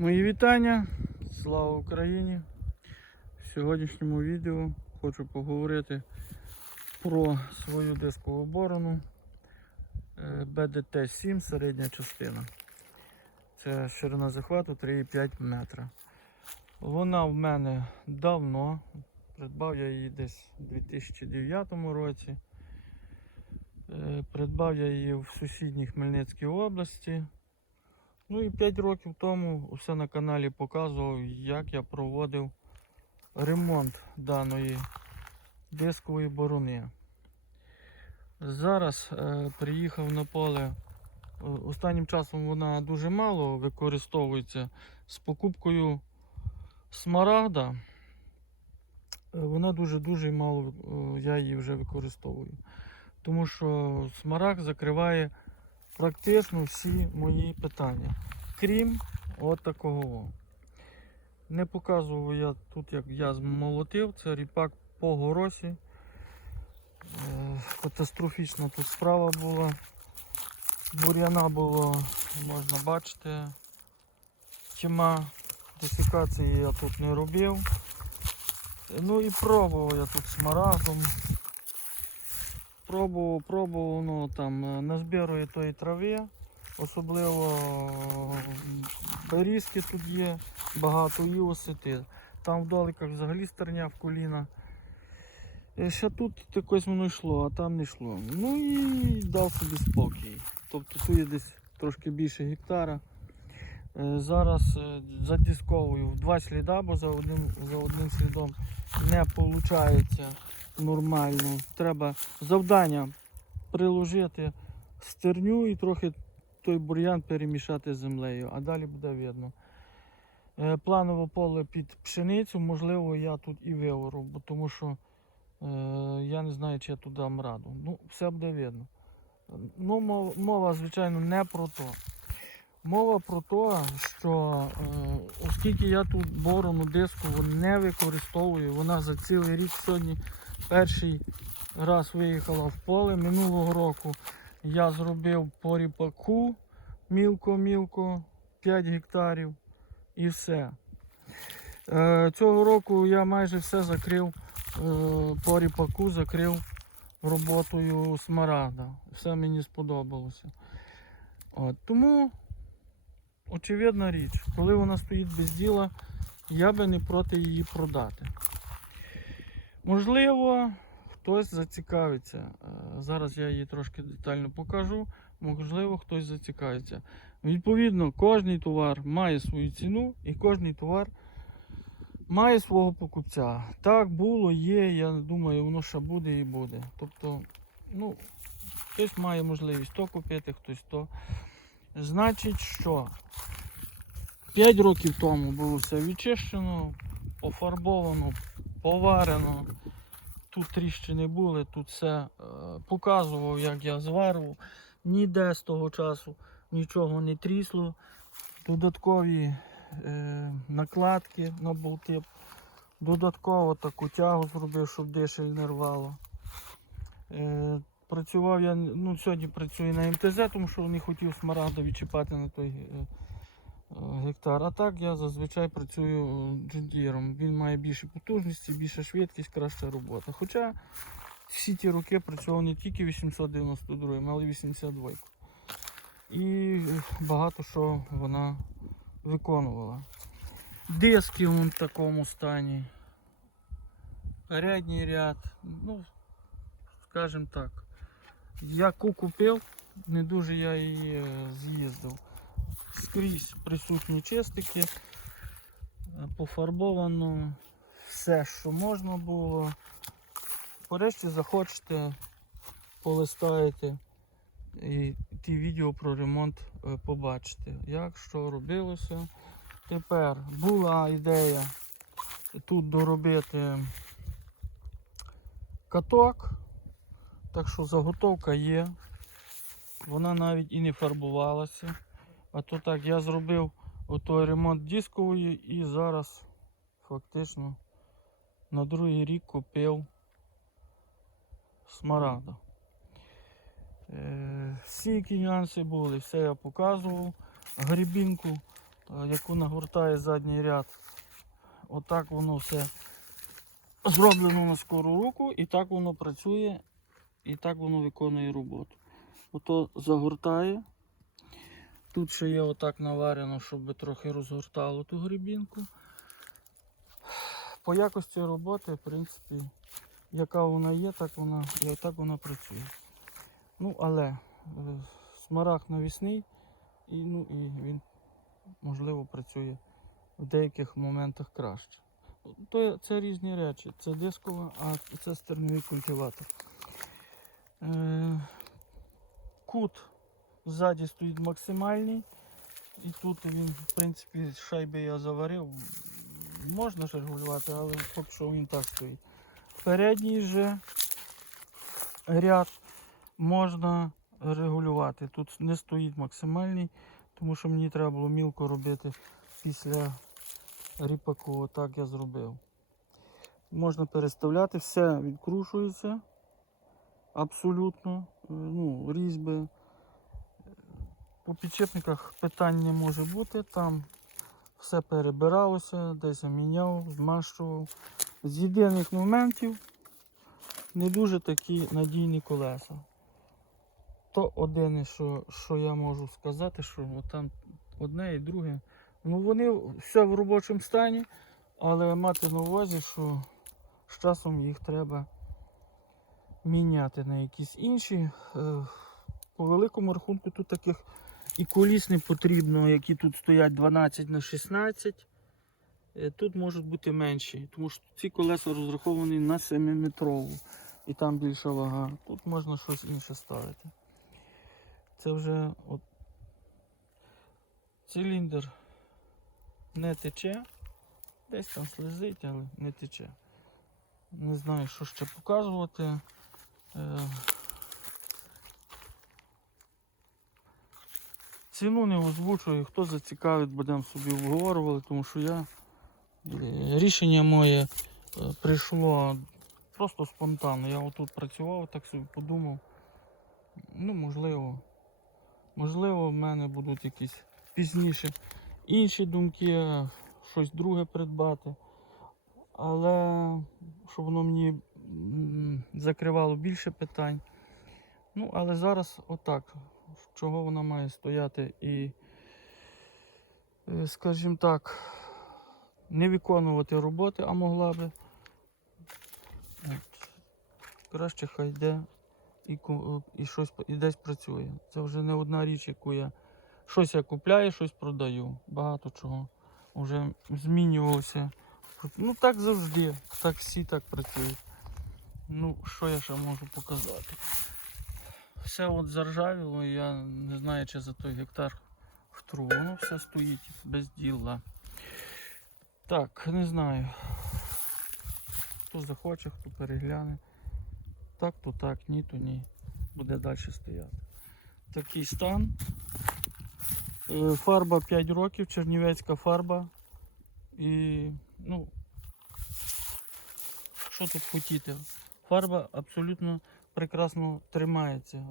Мої вітання, слава Україні! В сьогоднішньому відео хочу поговорити про свою дискову борону е, BDT-7 середня частина. Це ширина захвату 3,5 метра. Вона в мене давно. Придбав я її десь у 2009 році. Е, Придбав я її в сусідній Хмельницькій області. Ну і 5 років тому усе на каналі показував, як я проводив ремонт даної дискової борони. Зараз е, приїхав на поле. Е, Останнім часом вона дуже мало використовується з покупкою смарагда. е, Вона дуже-дуже мало е, я її вже використовую. Тому що смарагд закриває практично всі мої питання. Крім от такого. Не показував я тут, як я змолотив, це ріпак по горосі. Е, Катастрофічна тут справа була. Бур'яна було, можна бачити. Тьма десикації я тут не робив. Ну і пробував я тут смарагдом. Пробував, пробував, воно там е, назбирує тої трави, особливо м, берізки тут є, багато і. Там в доликах взагалі стерня в коліна. Е, Ще тут якось воно йшло, а там не йшло. Ну і дав собі спокій. Тобто тут є десь трошки більше гектара. Е, Зараз е, задисковую в два сліда, бо за одним, за одним слідом не виходить нормально. Треба завдання приложити стерню і трохи той бур'ян перемішати з землею, а далі буде видно. Е, Планове поле під пшеницю, можливо, я тут і вивору, бо тому що е, я не знаю, чи я туди дам раду. Ну, все буде видно. Ну, мова, мова, звичайно, не про то. Мова про те, що е, оскільки я тут борону дискову не використовую, вона за цілий рік сьогодні перший раз виїхала в поле. Минулого року я зробив по ріпаку мілко-мілко 5 гектарів і все. Е, цього року я майже все закрив е, по ріпаку, закрив роботою смарагда. Все мені сподобалося. От, тому очевидна річ, коли вона стоїть без діла, я би не проти її продати. Можливо, хтось зацікавиться. Е, Зараз я її трошки детально покажу. Можливо, хтось зацікавиться. Відповідно, кожний товар має свою ціну і кожний товар має свого покупця. Так було, є, я думаю, воно ще буде і буде. Тобто, ну, хтось має можливість то купити, хтось то. Значить, що 5 років тому було все відчищено, пофарбовано, поварено. Тут тріщини були, тут все е, показував, як я зварив. Ніде з того часу нічого не трісло. Додаткові е, накладки на болти. Додатково таку тягу зробив, щоб дишель не рвало. Е, працював я, ну сьогодні працюю на МТЗ, тому що не хотів смарагда відчіпати на той е, гектар. А так я зазвичай працюю е, джундіром. Він має більше потужності, більша швидкість, краща робота. Хоча всі ті роки працював не тільки 892, але й 82. І багато що вона виконувала. Диски в такому стані. Передній ряд. Ну, скажімо так. Яку купив, не дуже я її е, з'їздив. Скрізь присутні чистики, е, пофарбовано все, що можна було. Порешті захочете, полистаєте і ті відео про ремонт е, побачите, як що робилося. Тепер була ідея тут доробити каток. Так що заготовка є. Вона навіть і не фарбувалася. А то так я зробив отой ремонт дискової і зараз фактично на другий рік купив смарагда. Е, всі які нюанси були, все я показував. Грібінку е, яку нагортає задній ряд. Отак воно все зроблено на скору руку, і так воно працює, і так воно виконує роботу. Ото загортає. Тут ще є отак наварено, щоб трохи розгортало ту грибінку. По якості роботи, в принципі, яка вона є, так вона, і так вона працює. Ну, але е, смарагд навісний, і, ну, і він, можливо, працює в деяких моментах краще. То, це різні речі. Це дискова, а це стерновий культиватор. Е, кут ззаді стоїть максимальний. І тут він, в принципі, шайби я заварив. Можна ж регулювати, але поки що він так стоїть. Передній же ряд можна регулювати. Тут не стоїть максимальний, тому що мені треба було мілко робити після ріпаку. Отак я зробив. Можна переставляти, все відкрушується абсолютно. Ну, різьби. По підчепниках питань не може бути. Там все перебиралося, десь міняв, змащував. З єдиних моментів не дуже такі надійні колеса. То одне, що, що я можу сказати, що там одне і друге. Ну вони все в робочому стані, але мати на увазі, що з часом їх треба міняти на якісь інші. Е, По великому рахунку тут таких і коліс не потрібно, які тут стоять 12 на 16. Е, Тут можуть бути менші, тому що ці колеса розраховані на 7-метрову і там більша вага. Тут можна щось інше ставити. Це вже от циліндр не тече, десь там слизить, але не тече. Не знаю, що ще показувати. Ціну не озвучую, хто зацікавить, будемо собі обговорювали, тому що я е, рішення моє е, прийшло просто спонтанно. Я отут працював, так собі подумав. Ну, можливо, можливо, в мене будуть якісь пізніше інші думки, щось друге придбати. Але щоб воно мені закривало більше питань. Ну, але зараз отак чого вона має стояти і, е, скажімо так, не виконувати роботи, а могла би. От. Краще хай йде і, і щось і десь працює. Це вже не одна річ, яку я щось я купляю, щось продаю. Багато чого вже змінювалося. Ну так завжди, так всі так працюють. Ну, що я ще можу показати? Все от заржавіло, я не знаю, чи за той гектар втру. Воно все стоїть без діла. Так, не знаю. Хто захоче, хто перегляне. Так, то так, ні, то ні. Буде далі стояти. Такий стан. Е, Фарба 5 років, чернівецька фарба. І, ну, що тут хотіти? Фарба абсолютно прекрасно тримається.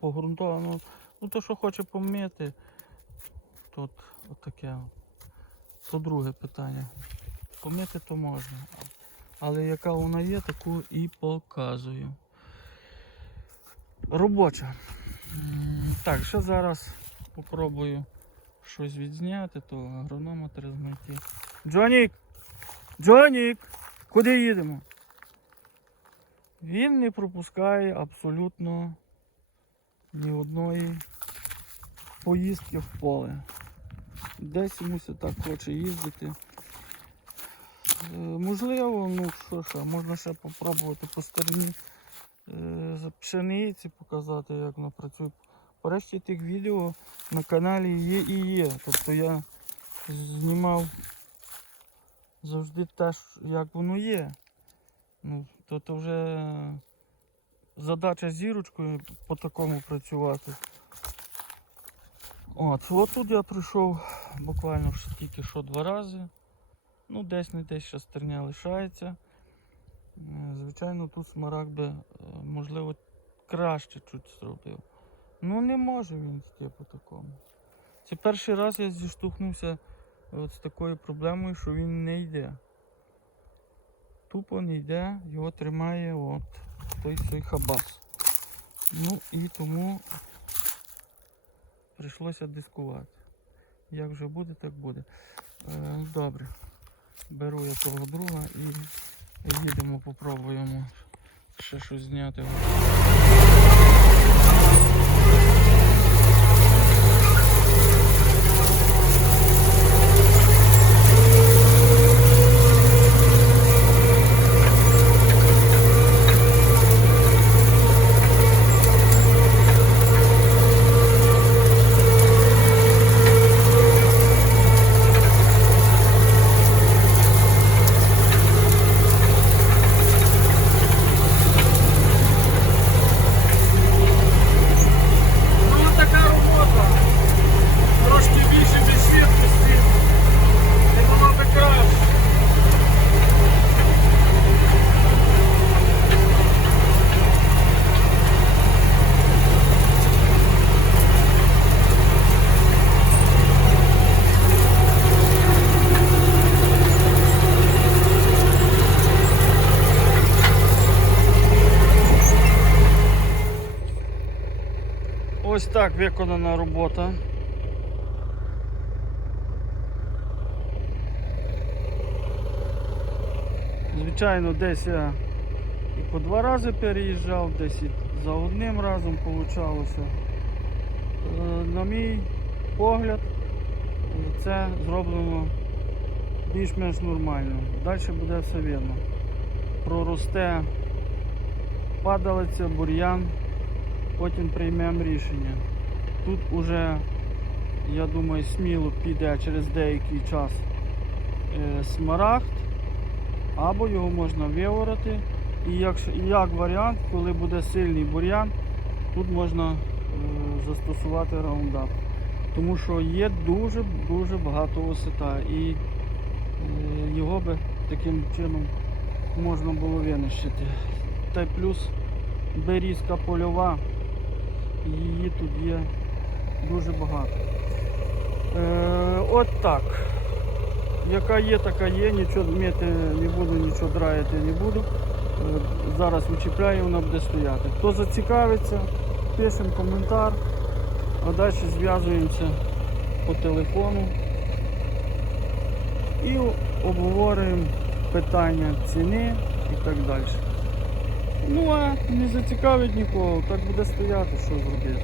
Погрунтовано. Ну, то, що хоче помити, тут отаке. То друге питання. Помити то можна. Але яка вона є, таку і показую. Робоча. Так, ще зараз попробую щось відзняти, то агронометр знайти. Джонік! Джонік! Куди їдемо? Він не пропускає абсолютно ні одної поїздки в поле. Десь мусить так хоче їздити. Е, Можливо, ну що ж, можна ще попробувати по стороні е, пшениці показати, як воно працює. Порешті тих відео на каналі є і є. Тобто я знімав завжди те, як воно є. Ну, то, то вже задача зірочкою по такому працювати. От, от тут я прийшов буквально ж тільки що два рази. Ну, десь не десь ще стерня лишається. Е, Звичайно, тут смарагд би, е, можливо, краще чуть зробив. Ну не може він йти по такому. Це перший раз я зіштовхнувся от з такою проблемою, що він не йде. Тупо не йде, його тримає от той свій хабас. Ну і тому прийшлося дискувати. Як вже буде, так буде. Е, добре. Беру я того друга і їдемо, попробуємо ще щось зняти. Ну така робота. Трошки більше без швидкості. І вона така. Ось так виконана робота. Звичайно, десь я і по два рази переїжджав, десь і за одним разом вийшло. На мій погляд, е, це зроблено більш-менш нормально. Далі буде все видно. Проросте падалиця, бур'ян потім приймемо рішення. Тут уже, я думаю, сміло піде через деякий час е, смарагд, або його можна виворити. І як, як варіант, коли буде сильний бур'ян, тут можна е, застосувати раундап. Тому що є дуже-дуже багато осета і е, його би таким чином можна було винищити. Та й плюс берізка польова, її тут є дуже багато. Е, от так. Яка є, така є, нічого мити не буду, нічого драяти не буду. Е, зараз вичіпляю, вона буде стояти. Хто зацікавиться, пишемо коментар, а далі зв'язуємося по телефону і обговорюємо питання ціни і так далі. Ну а не зацікавить нікого, так буде стояти, що зробити.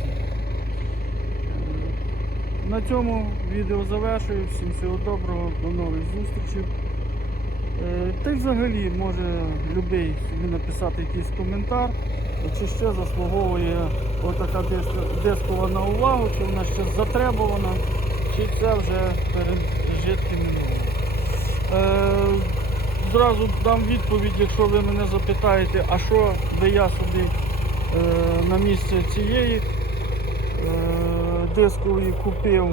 На цьому відео завершую. Всім всього доброго, до нових зустрічей. Е, Та й взагалі може любий собі написати якийсь коментар, чи ще заслуговує отака дис- дискова на увагу, чи вона ще затребувана, чи це вже пережитки. Е, Зразу дам відповідь, якщо ви мене запитаєте, а що би я собі е, на місце цієї е, дискової купив.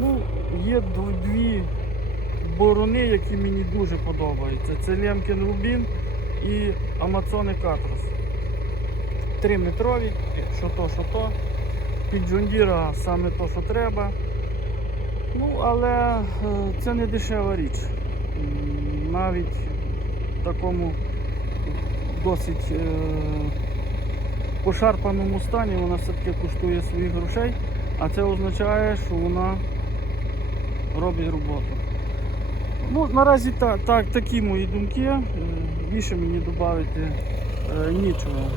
Ну, є дві борони, які мені дуже подобаються. Це Лемкін Рубін і Амазони Катрос. Триметрові, що то, що то. Під Джондіра саме то, що треба. Ну, але е, це не дешева річ. Навіть в такому досить е, пошарпаному стані вона все-таки коштує своїх грошей, а це означає, що вона робить роботу. Ну, наразі так, так, такі мої думки. Е, Більше мені додати е, нічого.